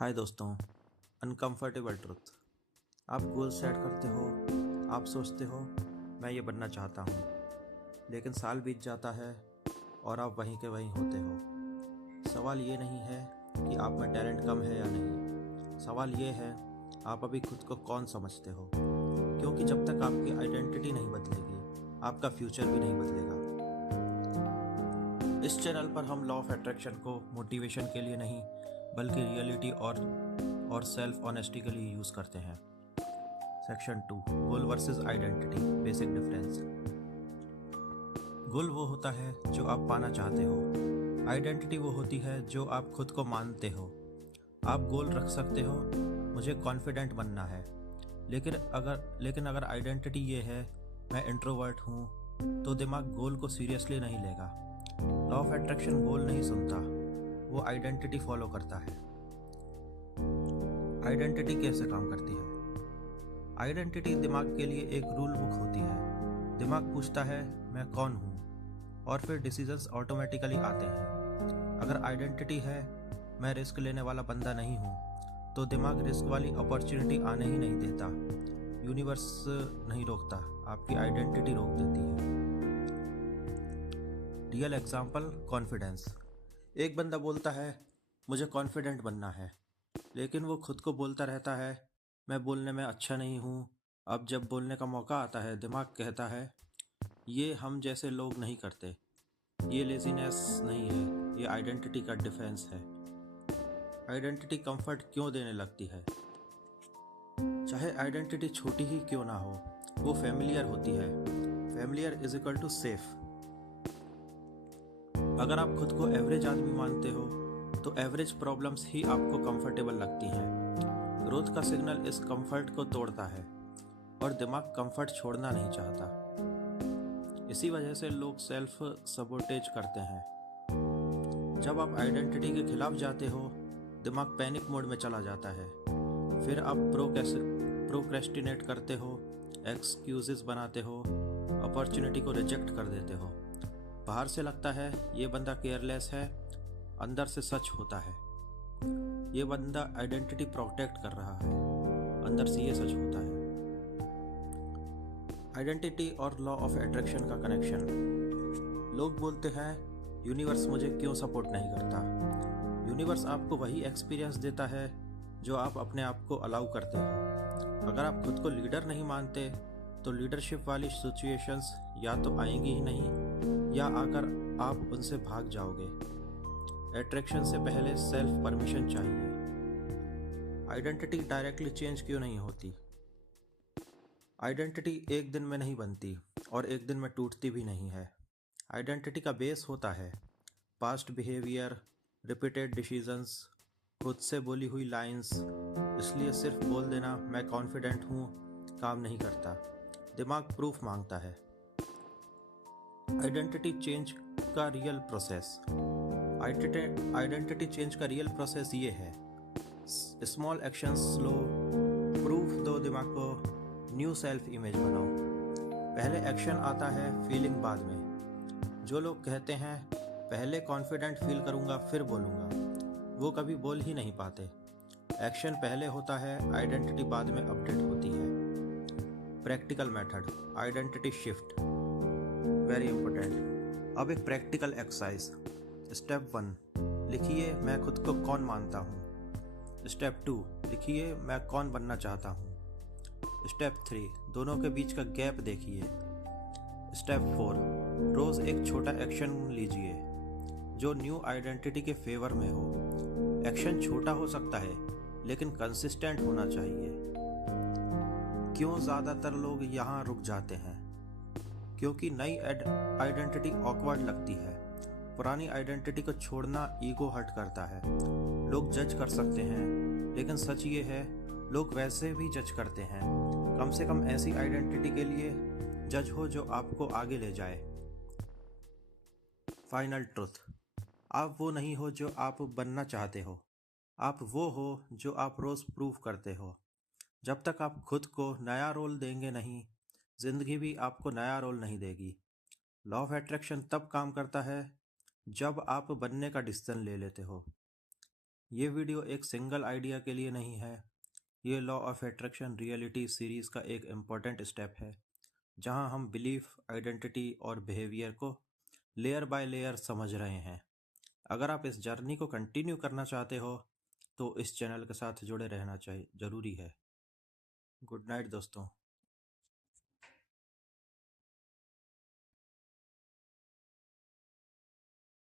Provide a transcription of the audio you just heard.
हाय दोस्तों। Uncomfortable truth. आप goal set करते हो। आप सोचते हो मैं ये बनना चाहता हूँ, लेकिन साल बीत जाता है और आप वहीं के वहीं होते हो। सवाल ये नहीं है कि आप में टैलेंट कम है या नहीं। सवाल ये है आप अभी खुद को कौन समझते हो, क्योंकि जब तक आपकी आइडेंटिटी नहीं बदलेगी आपका फ्यूचर भी नहीं बदलेगा। इस चैनल पर हम लॉ ऑफ अट्रैक्शन को मोटिवेशन के लिए नहीं बल्कि रियलिटी और सेल्फ ऑनेस्टी के लिए यूज़ करते हैं। सेक्शन 2, गोल वर्सेस आइडेंटिटी, बेसिक डिफरेंस। गोल वो होता है जो आप पाना चाहते हो। आइडेंटिटी वो होती है जो आप खुद को मानते हो। आप गोल रख सकते हो, मुझे कॉन्फिडेंट बनना है, लेकिन अगर आइडेंटिटी ये है मैं इंट्रोवर्ट हूँ, तो दिमाग गोल को सीरियसली नहीं लेगा। लॉ ऑफ अट्रैक्शन गोल नहीं सुनता, वो आइडेंटिटी फॉलो करता है। आइडेंटिटी कैसे काम करती है? आइडेंटिटी दिमाग के लिए एक रूल बुक होती है। दिमाग पूछता है मैं कौन हूँ, और फिर डिसीजंस ऑटोमेटिकली आते हैं। अगर आइडेंटिटी है मैं रिस्क लेने वाला बंदा नहीं हूँ, तो दिमाग रिस्क वाली अपॉर्चुनिटी आने ही नहीं देता। यूनिवर्स नहीं रोकता, आपकी आइडेंटिटी रोक देती है। Real example, confidence. एक बंदा बोलता है मुझे कॉन्फिडेंट बनना है, लेकिन वो खुद को बोलता रहता है मैं बोलने में अच्छा नहीं हूँ। अब जब बोलने का मौका आता है दिमाग कहता है ये हम जैसे लोग नहीं करते। ये लेजीनेस नहीं है, ये आइडेंटिटी का डिफेंस है। आइडेंटिटी कंफर्ट क्यों देने लगती है? चाहे आइडेंटिटी छोटी ही क्यों ना हो, वो फैमिलियर होती है। Familiar is equal to safe. अगर आप खुद को एवरेज आदमी मानते हो तो एवरेज प्रॉब्लम्स ही आपको कंफर्टेबल लगती हैं। ग्रोथ का सिग्नल इस कंफर्ट को तोड़ता है और दिमाग कंफर्ट छोड़ना नहीं चाहता। इसी वजह से लोग सेल्फ सबोटेज करते हैं। जब आप आइडेंटिटी के खिलाफ जाते हो दिमाग पैनिक मोड में चला जाता है। फिर आप प्रोक्रेस्टिनेट करते हो, एक्सक्यूजेस बनाते हो, अपॉर्चुनिटी को रिजेक्ट कर देते हो। बाहर से लगता है ये बंदा केयरलेस है, अंदर से सच होता है ये बंदा आइडेंटिटी प्रोटेक्ट कर रहा है, अंदर से ये सच होता है। आइडेंटिटी और लॉ ऑफ अट्रैक्शन का कनेक्शन। लोग बोलते हैं यूनिवर्स मुझे क्यों सपोर्ट नहीं करता। यूनिवर्स आपको वही एक्सपीरियंस देता है जो आप अपने आप को अलाउ करते हो। अगर आप खुद को लीडर नहीं मानते तो लीडरशिप वाली सिचुएशंस या तो आएंगी ही नहीं, या आकर आप उनसे भाग जाओगे। अट्रैक्शन से पहले सेल्फ परमिशन चाहिए। आइडेंटिटी डायरेक्टली चेंज क्यों नहीं होती? आइडेंटिटी एक दिन में नहीं बनती और एक दिन में टूटती भी नहीं है। आइडेंटिटी का बेस होता है पास्ट बिहेवियर, रिपीटेड डिसीजंस, खुद से बोली हुई लाइंस। इसलिए सिर्फ बोल देना मैं कॉन्फिडेंट हूँ काम नहीं करता, दिमाग प्रूफ मांगता है। आइडेंटिटी चेंज का रियल प्रोसेस। आइडेंटिटी चेंज का रियल प्रोसेस ये है, स्मॉल एक्शंस लो, प्रूफ दो दिमाग को, न्यू सेल्फ इमेज बनाओ। पहले एक्शन आता है, फीलिंग बाद में। जो लोग कहते हैं पहले कॉन्फिडेंट फील करूँगा फिर बोलूँगा, वो कभी बोल ही नहीं पाते। एक्शन पहले होता है, आइडेंटिटी बाद में अपडेट होती है। Practical method, identity shift, very important. अब एक प्रैक्टिकल एक्सरसाइज। स्टेप 1, लिखिए मैं खुद को कौन मानता हूँ। स्टेप 2, लिखिए मैं कौन बनना चाहता हूँ। स्टेप 3, दोनों के बीच का गैप देखिए। स्टेप 4, रोज़ एक छोटा एक्शन लीजिए जो न्यू आइडेंटिटी के फेवर में हो। एक्शन छोटा हो सकता है लेकिन कंसिस्टेंट होना चाहिए। क्यों ज़्यादातर लोग यहाँ रुक जाते हैं? क्योंकि नई आइडेंटिटी ऑकवर्ड लगती है। पुरानी आइडेंटिटी को छोड़ना ईगो हर्ट करता है। लोग जज कर सकते हैं, लेकिन सच ये है लोग वैसे भी जज करते हैं। कम से कम ऐसी आइडेंटिटी के लिए जज हो जो आपको आगे ले जाए। फाइनल ट्रुथ, आप वो नहीं हो जो आप बनना चाहते हो, आप वो हो जो आप रोज़ प्रूव करते हो। जब तक आप खुद को नया रोल देंगे नहीं, जिंदगी भी आपको नया रोल नहीं देगी। लॉ ऑफ अट्रैक्शन तब काम करता है जब आप बनने का डिसीजन ले लेते हो। ये वीडियो एक सिंगल आइडिया के लिए नहीं है। ये law of attraction reality series का एक इम्पोर्टेंट स्टेप है, जहां हम बिलीफ, आइडेंटिटी और बिहेवियर को लेयर बाय लेयर समझ रहे हैं। अगर आप इस जर्नी को कंटिन्यू करना चाहते हो तो इस चैनल के साथ जुड़े रहना चाहिए, जरूरी है। गुड नाइट दोस्तों।